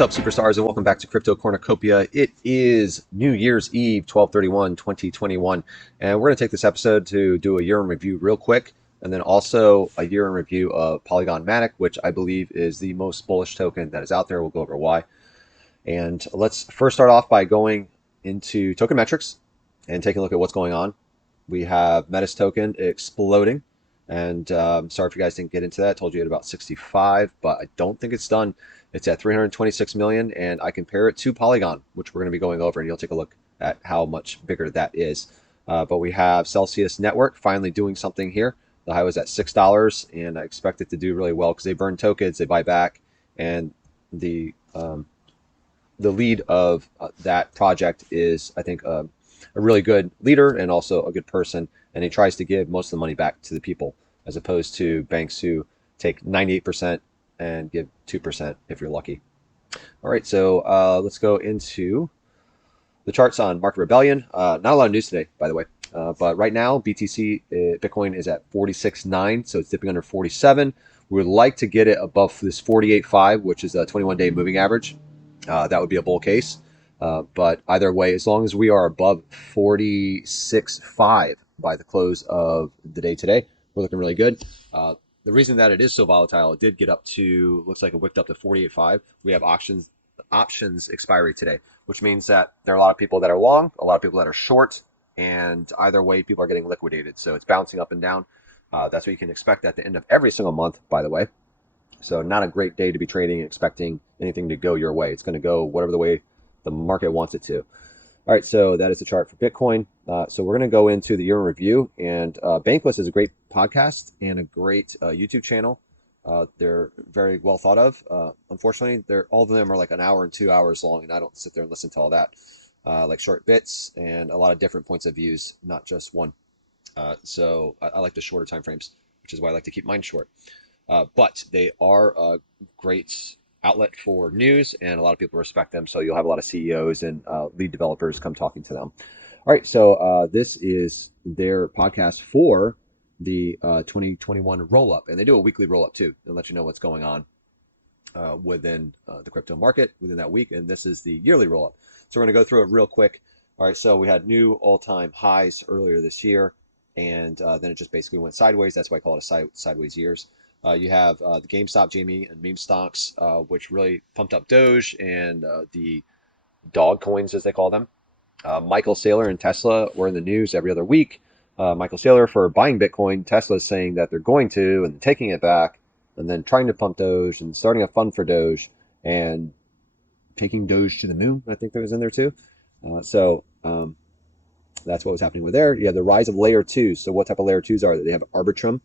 What's up, superstars, and welcome back to Crypto Cornucopia. It is New Year's Eve, 12/31/2021, and we're going to take this episode to do a year in review real quick, and then also a year in review of Polygon Matic, which I believe is the most bullish token that is out there. We'll go over why. And let's first start off by going into token metrics and taking a look at what's going on. We have Metis token exploding, and sorry if you guys didn't get into that. I told you at about 65, but I don't think it's done. It's at 326 million, and I compare it to Polygon, which we're going to be going over, and you'll take a look at how much bigger that is. But we have Celsius Network finally doing something here. The high was at $6, and I expect it to do really well because they burn tokens, they buy back, and the lead of that project is, I think, a really good leader and also a good person, and he tries to give most of the money back to the people, as opposed to banks who take 98% and give 2% if you're lucky. All right, so let's go into the charts on Market Rebellion. Not a lot of news today, by the way, but right now BTC Bitcoin is at 46.9, so it's dipping under 47. We would like to get it above this 48.5, which is a 21-day moving average. That would be a bull case, but either way, as long as we are above 46.5 by the close of the day today, we're looking really good. The reason that it is so volatile, it did get up to, looks like it wicked up to 48.5. We have options expiry today, which means that there are a lot of people that are long, a lot of people that are short, and either way, people are getting liquidated. So it's bouncing up and down. That's what you can expect at the end of every single month, by the way. So not a great day to be trading and expecting anything to go your way. It's going to go whatever the way the market wants it to. All right, so that is the chart for Bitcoin. So we're going to go into the year in review, and Bankwest is a great podcast and a great YouTube channel. They're very well thought of. Unfortunately, all of them are like an hour and 2 hours long, and I don't sit there and listen to all that. Like short bits and a lot of different points of views, not just one. So I like the shorter time frames, which is why I like to keep mine short. But they are a great outlet for news, and a lot of people respect them. So you'll have a lot of CEOs and lead developers come talking to them. All right, so this is their podcast for the 2021 roll-up, and they do a weekly roll-up too, and let you know what's going on within the crypto market within that week. And this is the yearly roll-up. So we're going to go through it real quick. All right, so we had new all-time highs earlier this year, and then it just basically went sideways. That's why I call it a sideways years. You have the GameStop, Jamie, and meme stocks, which really pumped up Doge and the dog coins, as they call them. Michael Saylor and Tesla were in the news every other week. Michael Saylor for buying Bitcoin, Tesla is saying that they're going to and taking it back, and then trying to pump Doge and starting a fund for Doge and taking Doge to the moon. I think that was in there too. So that's what was happening with there. You have the rise of layer 2s. So what type of layer 2s are they? They have Arbitrum,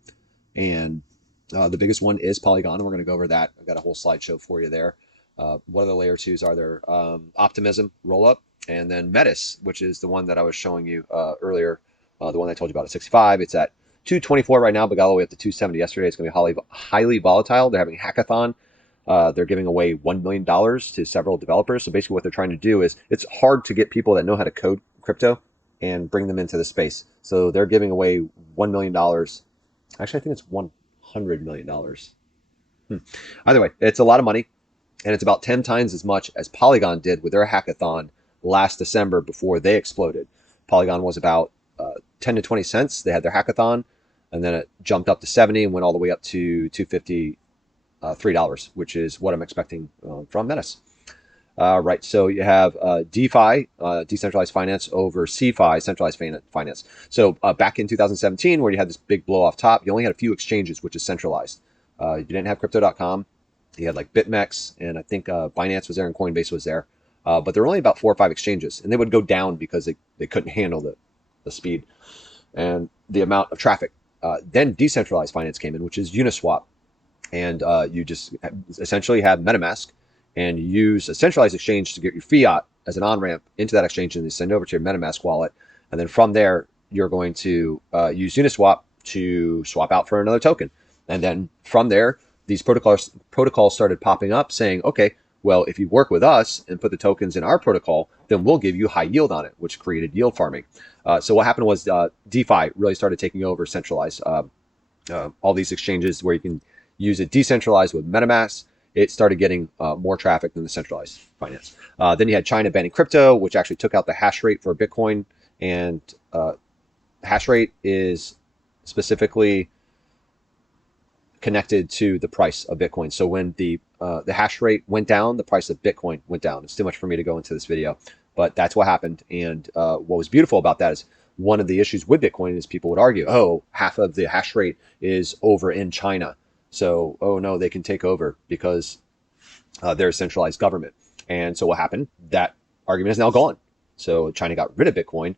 and the biggest one is Polygon, and we're going to go over that. I've got a whole slideshow for you there. What are the layer 2s are there? Optimism, Rollup, and then Metis, which is the one that I was showing you earlier, the one I told you about at 65. It's at 224 right now, but got all the way up to 270 yesterday. It's going to be highly volatile. They're having a hackathon. They're giving away $1 million to several developers. So basically what they're trying to do is, it's hard to get people that know how to code crypto and bring them into the space. So they're giving away $1 million. Actually, I think it's $100 million. Either way, it's a lot of money, and it's about 10 times as much as Polygon did with their hackathon last December before they exploded. Polygon was about 10 to 20 cents. They had their hackathon, and then it jumped up to 70 and went all the way up to $250, $3, which is what I'm expecting from Metis. Right, so you have DeFi, decentralized finance, over CeFi, centralized finance. So back in 2017, where you had this big blow off top, you only had a few exchanges, which is centralized. You didn't have Crypto.com. You had like BitMEX, and I think Binance was there and Coinbase was there. But there were only about 4 or 5 exchanges, and they would go down because they couldn't handle the speed and the amount of traffic. Then decentralized finance came in, which is Uniswap. And you just essentially have MetaMask, and you use a centralized exchange to get your fiat as an on-ramp into that exchange, and you send over to your MetaMask wallet. And then from there, you're going to use Uniswap to swap out for another token. And then from there, these protocols started popping up saying, okay, well, if you work with us and put the tokens in our protocol, then we'll give you high yield on it, which created yield farming. So what happened was DeFi really started taking over centralized all these exchanges where you can use it decentralized with MetaMask it started getting more traffic than the centralized finance. Then you had China banning crypto, which actually took out the hash rate for Bitcoin. And hash rate is specifically connected to the price of Bitcoin. So when the hash rate went down, the price of Bitcoin went down. It's too much for me to go into this video, but that's what happened. And what was beautiful about that is one of the issues with Bitcoin is people would argue, oh, half of the hash rate is over in China. So, oh no, they can take over because they're a centralized government. And so what happened? That argument is now gone. So China got rid of Bitcoin.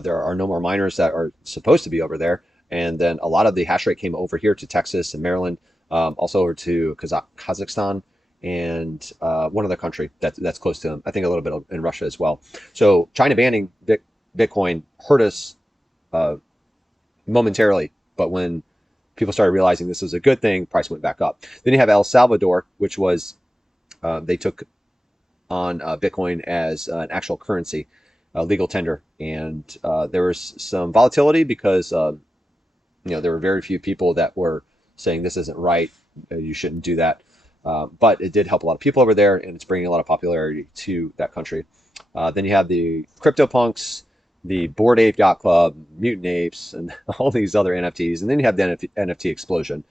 There are no more miners that are supposed to be over there. And then a lot of the hash rate came over here to Texas and Maryland, also over to Kazakhstan and one other country that's close to them. I think a little bit in Russia as well. So China banning Bitcoin hurt us momentarily, but when people started realizing this was a good thing, price went back up. Then you have El Salvador, which was they took on Bitcoin as an actual currency, legal tender, and there was some volatility because there were very few people that were saying this isn't right, you shouldn't do that. But it did help a lot of people over there, and it's bringing a lot of popularity to that country. Then you have the CryptoPunks, the Bored Ape Yacht Club, Mutant Apes, and all these other NFTs. And then you have the NFT explosion.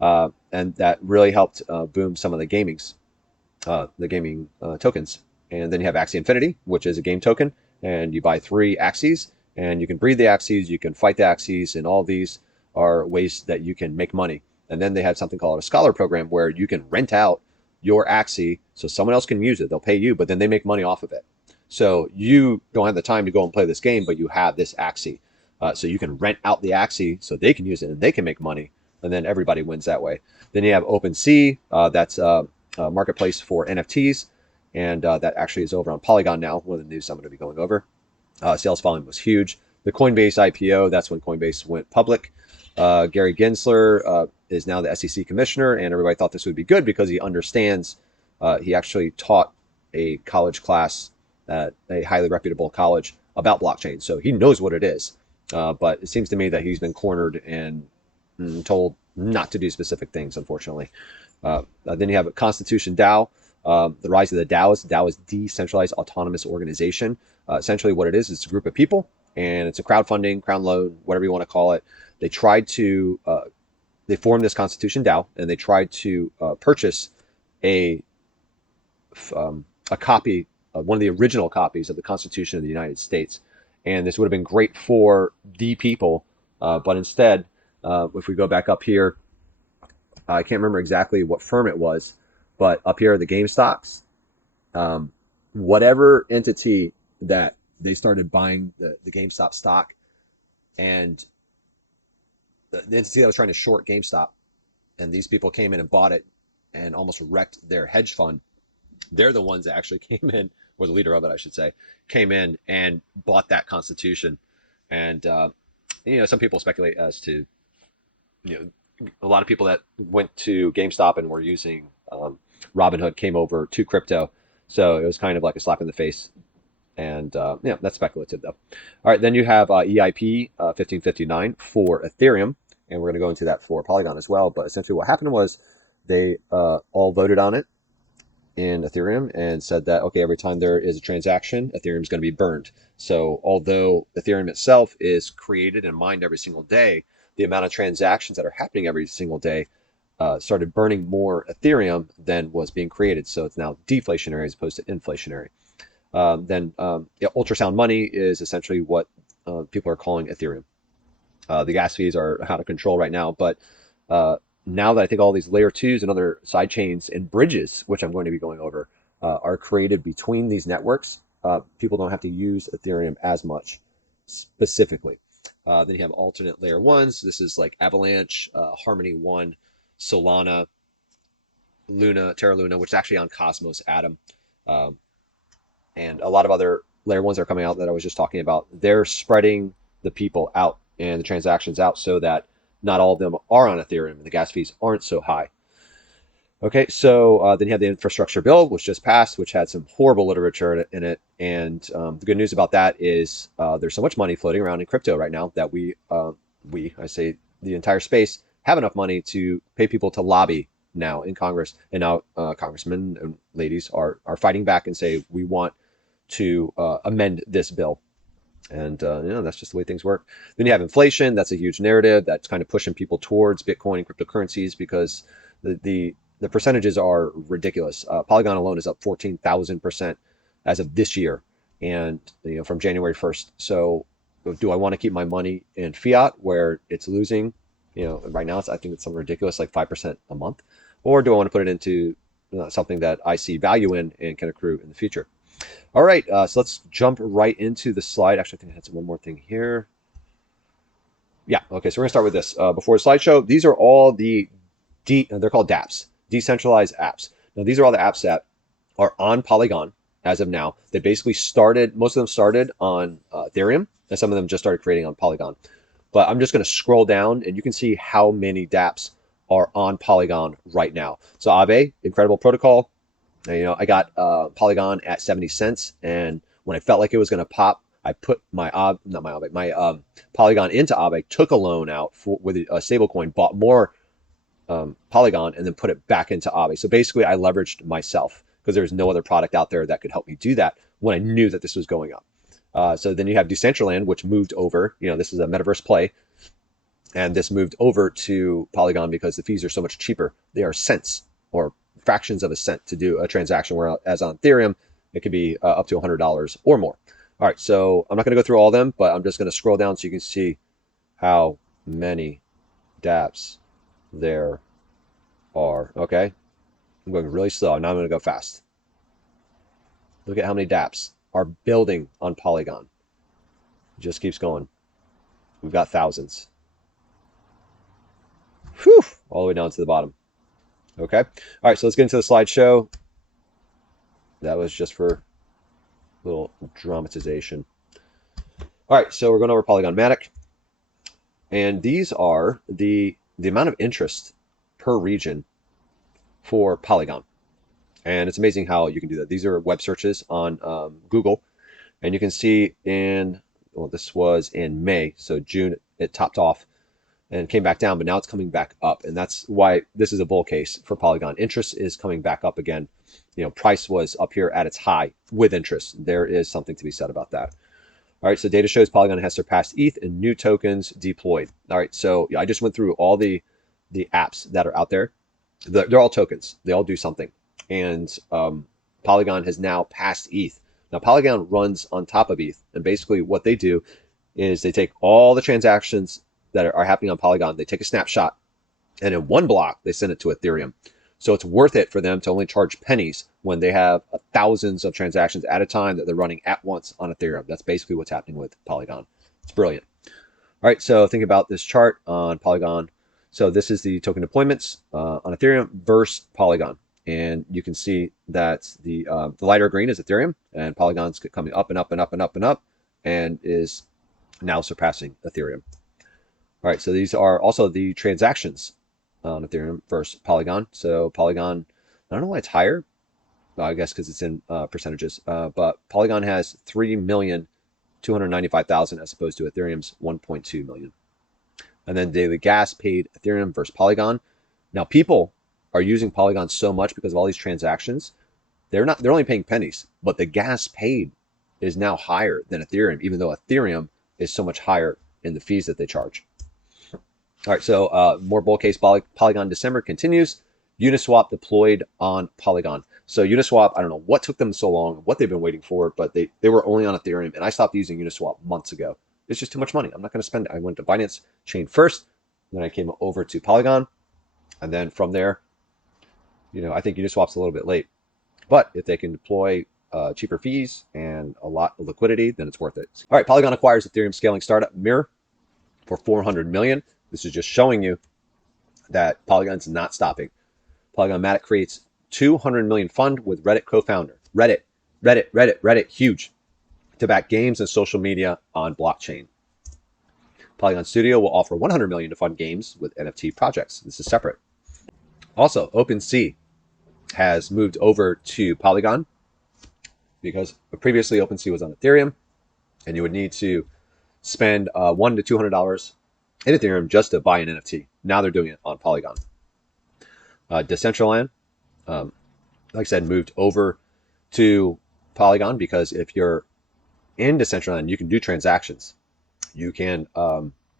And that really helped boom some of the gaming tokens. And then you have Axie Infinity, which is a game token. And you buy 3 Axies, and you can breed the Axies, you can fight the Axies, and all these are ways that you can make money. And then they have something called a scholar program where you can rent out your Axie so someone else can use it. They'll pay you, but then they make money off of it. So you don't have the time to go and play this game, but you have this Axie. So you can rent out the Axie so they can use it and they can make money. And then everybody wins that way. Then you have OpenSea. That's a marketplace for NFTs. And that actually is over on Polygon now, one of the news I'm going to be going over. Sales volume was huge. The Coinbase IPO, that's when Coinbase went public. Gary Gensler is now the SEC commissioner, and everybody thought this would be good because he understands. He actually taught a college class at a highly reputable college about blockchain, so he knows what it is. But it seems to me that he's been cornered and told not to do specific things, unfortunately. Then you have Constitution DAO. The rise of the DAOs. DAO is decentralized autonomous organization. Essentially what it is, it's a group of people, and it's a crowdfunding, crowd loan, whatever you want to call it. They tried to, they formed this Constitution DAO, and they tried to purchase a copy, one of the original copies of the Constitution of the United States. And this would have been great for the people, but instead, if we go back up here, I can't remember exactly what firm it was, but up here are the game stocks. Whatever entity that they started buying the GameStop stock, and the entity that was trying to short GameStop, and these people came in and bought it and almost wrecked their hedge fund. They're the ones that actually came in, or the leader of it, I should say, came in and bought that Constitution. And some people speculate as to, a lot of people that went to GameStop and were using Robinhood came over to crypto. So it was kind of like a slap in the face. And that's speculative though. All right, then you have EIP 1559 for Ethereum, and we're going to go into that for Polygon as well. But essentially what happened was they all voted on it in Ethereum and said that, okay, every time there is a transaction, Ethereum is going to be burned. So although Ethereum itself is created and mined every single day, the amount of transactions that are happening every single day started burning more Ethereum than was being created. So it's now deflationary as opposed to inflationary. Then ultrasound money is essentially what people are calling Ethereum. The gas fees are out of control right now, but now that I think all these layer 2s and other side chains and bridges, which I'm going to be going over, are created between these networks, people don't have to use Ethereum as much specifically. Then you have alternate layer 1s. This is like Avalanche, Harmony 1, Solana, Luna, Terra Luna, which is actually on Cosmos Atom. And a lot of other layer 1s are coming out that I was just talking about. They're spreading the people out and the transactions out so that not all of them are on Ethereum and the gas fees aren't so high. Okay, so then you have the infrastructure bill, which just passed, which had some horrible literature in it. And the good news about that is there's so much money floating around in crypto right now that I say the entire space, have enough money to pay people to lobby now in Congress, and now congressmen and ladies are fighting back and say we want to amend this bill. And that's just the way things work. Then you have inflation. That's a huge narrative that's kind of pushing people towards Bitcoin and cryptocurrencies because the percentages are ridiculous. Polygon alone is up 14,000% as of this year, and from January 1st. So, do I want to keep my money in fiat where it's losing? Right now I think it's something ridiculous like 5% a month, or do I want to put it into something that I see value in and can accrue in the future? All right, so let's jump right into the slide. Actually, I think I had one more thing here. Yeah, okay, so we're gonna start with this. Before the slideshow, these are all they're called dApps, decentralized apps. Now, these are all the apps that are on Polygon as of now. They basically started, most of them started on Ethereum, and some of them just started creating on Polygon. But I'm just gonna scroll down, and you can see how many dApps are on Polygon right now. So Aave, incredible protocol. I got Polygon at 70 cents, and when I felt like it was going to pop, I put my Polygon into Aave, took a loan out with a stablecoin, bought more Polygon, and then put it back into Aave. So basically, I leveraged myself because there's no other product out there that could help me do that when I knew that this was going up. So then you have Decentraland, which moved over. This is a metaverse play, and this moved over to Polygon because the fees are so much cheaper. They are cents or fractions of a cent to do a transaction, whereas on Ethereum, it could be up to $100 or more. All right, so I'm not going to go through all of them, but I'm just going to scroll down so you can see how many dApps there are. Okay, I'm going really slow. Now I'm going to go fast. Look at how many dApps are building on Polygon. It just keeps going. We've got thousands. Whew, all the way down to the bottom. Okay. All right, so let's get into the slideshow. That was just for a little dramatization. All right, so we're going over Polygon Matic. And these are the amount of interest per region for Polygon. And it's amazing how you can do that. These are web searches on Google. And you can see this was in May. So June, it topped off and came back down, but now it's coming back up. And that's why this is a bull case for Polygon. Interest is coming back up again. Price was up here at its high with interest. There is something to be said about that. All right, so data shows Polygon has surpassed ETH in new tokens deployed. All right, so I just went through all the apps that are out there. They're all tokens. They all do something. And Polygon has now passed ETH. Now, Polygon runs on top of ETH. And basically what they do is they take all the transactions that are happening on Polygon, they take a snapshot, and in one block, they send it to Ethereum. So it's worth it for them to only charge pennies when they have thousands of transactions at a time that they're running at once on Ethereum. That's basically what's happening with Polygon. It's brilliant. All right, so think about this chart on Polygon. So this is the token deployments on Ethereum versus Polygon. And you can see that the lighter green is Ethereum, and Polygon's coming up and up and up and up and up, and is now surpassing Ethereum. All right, so these are also the transactions on Ethereum versus Polygon. So Polygon, I don't know why it's higher. I guess because it's in percentages. But Polygon has 3,295,000 as opposed to Ethereum's 1.2 million. And then daily gas paid Ethereum versus Polygon. Now people are using Polygon so much because of all these transactions. They're only paying pennies, but the gas paid is now higher than Ethereum, even though Ethereum is so much higher in the fees that they charge. All right, so more bull case Polygon December continues. Uniswap deployed on Polygon. So Uniswap, I don't know what took them so long, what they've been waiting for, but they were only on Ethereum, and I stopped using Uniswap months ago. It's just too much money. I'm not going to spend it. I went to Binance Chain first, then I came over to Polygon, and then from there, I think Uniswap's a little bit late. But if they can deploy cheaper fees and a lot of liquidity, then it's worth it. All right, Polygon acquires Ethereum scaling startup Mirror for $400 million. This is just showing you that Polygon's not stopping. Polygon Matic creates $200 million fund with Reddit co-founder. Reddit, huge, to back games and social media on blockchain. Polygon Studio will offer $100 million to fund games with NFT projects. This is separate. Also, OpenSea has moved over to Polygon because previously OpenSea was on Ethereum, and you would need to spend $100 to $200 in Ethereum just to buy an NFT. Now they're doing it on Polygon. Decentraland, like I said, moved over to Polygon because if you're in Decentraland, you can do transactions. You can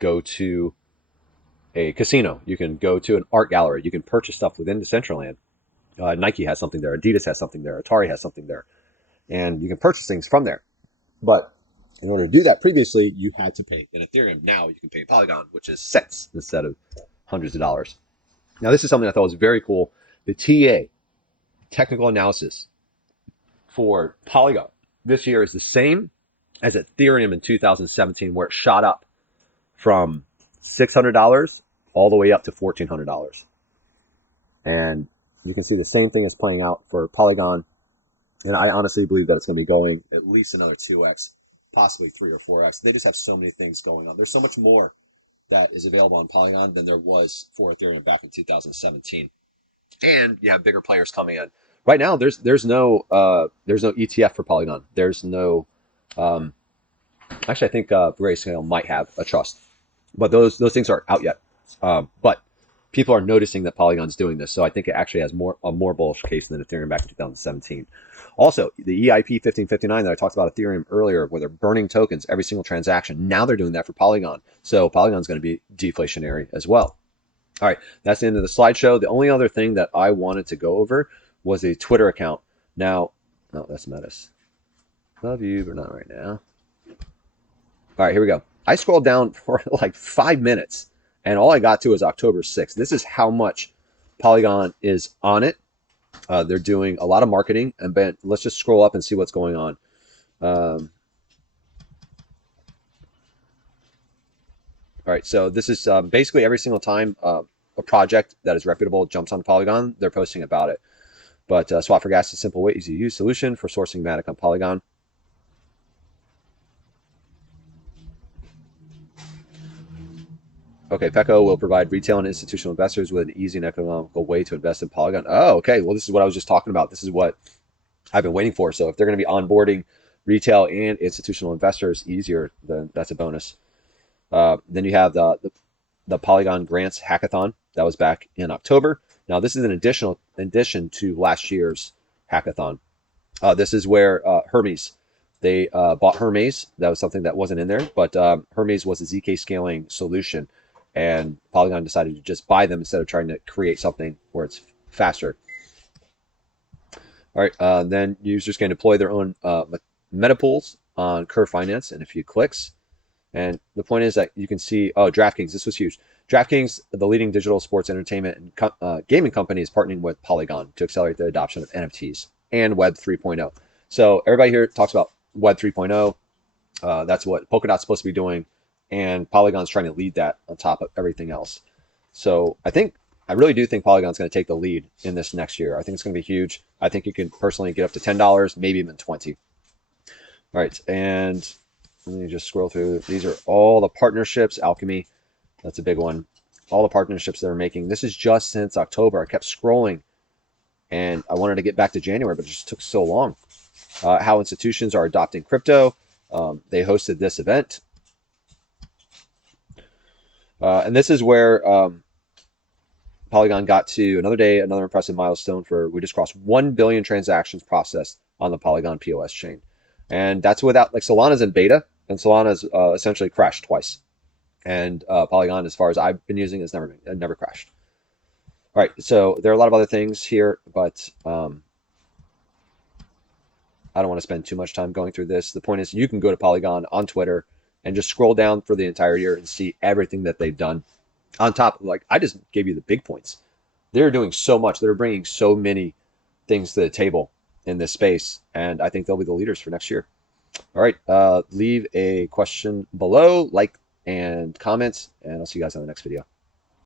go to a casino. You can go to an art gallery. You can purchase stuff within Decentraland. Nike has something there. Adidas has something there. Atari has something there. And you can purchase things from there. But in order to do that previously, you had to pay in Ethereum. Now you can pay in Polygon, which is cents instead of hundreds of dollars. Now, this is something I thought was very cool. The TA, technical analysis for Polygon this year is the same as Ethereum in 2017, where it shot up from $600 all the way up to $1,400. And you can see the same thing is playing out for Polygon. And I honestly believe that it's going to be going at least another 2x, possibly 3 or 4x. They just have so many things going on. There's so much more that is available on Polygon than there was for Ethereum back in 2017. And you have bigger players coming in. Right now, there's no ETF for Polygon. There's no actually, I think Grayscale might have a trust, but those things aren't out yet. But people are noticing that Polygon's doing this, so I think it actually has a more bullish case than Ethereum back in 2017. Also, the EIP 1559 that I talked about Ethereum earlier, where they're burning tokens every single transaction, now they're doing that for Polygon. So Polygon's going to be deflationary as well. All right, that's the end of the slideshow. The only other thing that I wanted to go over was a Twitter account. Now, no, that's Metis. Love you, but not right now. All right, here we go. I scrolled down for like 5 minutes, and all I got to is October 6th. This is how much Polygon is on it. They're doing a lot of marketing, and let's just scroll up and see what's going on. All right, so this is basically every single time a project that is reputable jumps on Polygon, they're posting about it. But Swap for Gas is a simple way, easy to use solution for sourcing Matic on Polygon. Okay, PECO will provide retail and institutional investors with an easy and economical way to invest in Polygon. Oh, okay. Well, this is what I was just talking about. This is what I've been waiting for. So if they're going to be onboarding retail and institutional investors easier, then that's a bonus. Then you have the Polygon Grants Hackathon. That was back in October. Now, this is an addition to last year's hackathon. This is where Hermes, they bought Hermes. That was something that wasn't in there, but Hermes was a ZK scaling solution, and Polygon decided to just buy them instead of trying to create something where it's faster. All right, then users can deploy their own meta pools on Curve Finance in a few clicks. And the point is that you can see, oh, DraftKings, this was huge. DraftKings, the leading digital sports entertainment and gaming company, is partnering with Polygon to accelerate the adoption of NFTs and Web 3.0. So everybody here talks about Web 3.0. That's what Polkadot's supposed to be doing, and Polygon's trying to lead that on top of everything else. So I really do think Polygon's going to take the lead in this next year. I think it's going to be huge. I think it can personally get up to $10, maybe even $20. All right, and let me just scroll through. These are all the partnerships. Alchemy, that's a big one. All the partnerships they're making. This is just since October. I kept scrolling, and I wanted to get back to January, but it just took so long. How institutions are adopting crypto. They hosted this event. And this is where Polygon got to another day, another impressive milestone we just crossed 1 billion transactions processed on the Polygon POS chain. And that's without, like, Solana's in beta, and Solana's essentially crashed twice. And Polygon, as far as I've been using, has never crashed. All right, so there are a lot of other things here, but I don't want to spend too much time going through this. The point is you can go to Polygon on Twitter and just scroll down for the entire year and see everything that they've done. On top of, like, I just gave you the big points. They're doing so much. They're bringing so many things to the table in this space, and I think they'll be the leaders for next year. All right, leave a question below, like and comments, and I'll see you guys on the next video.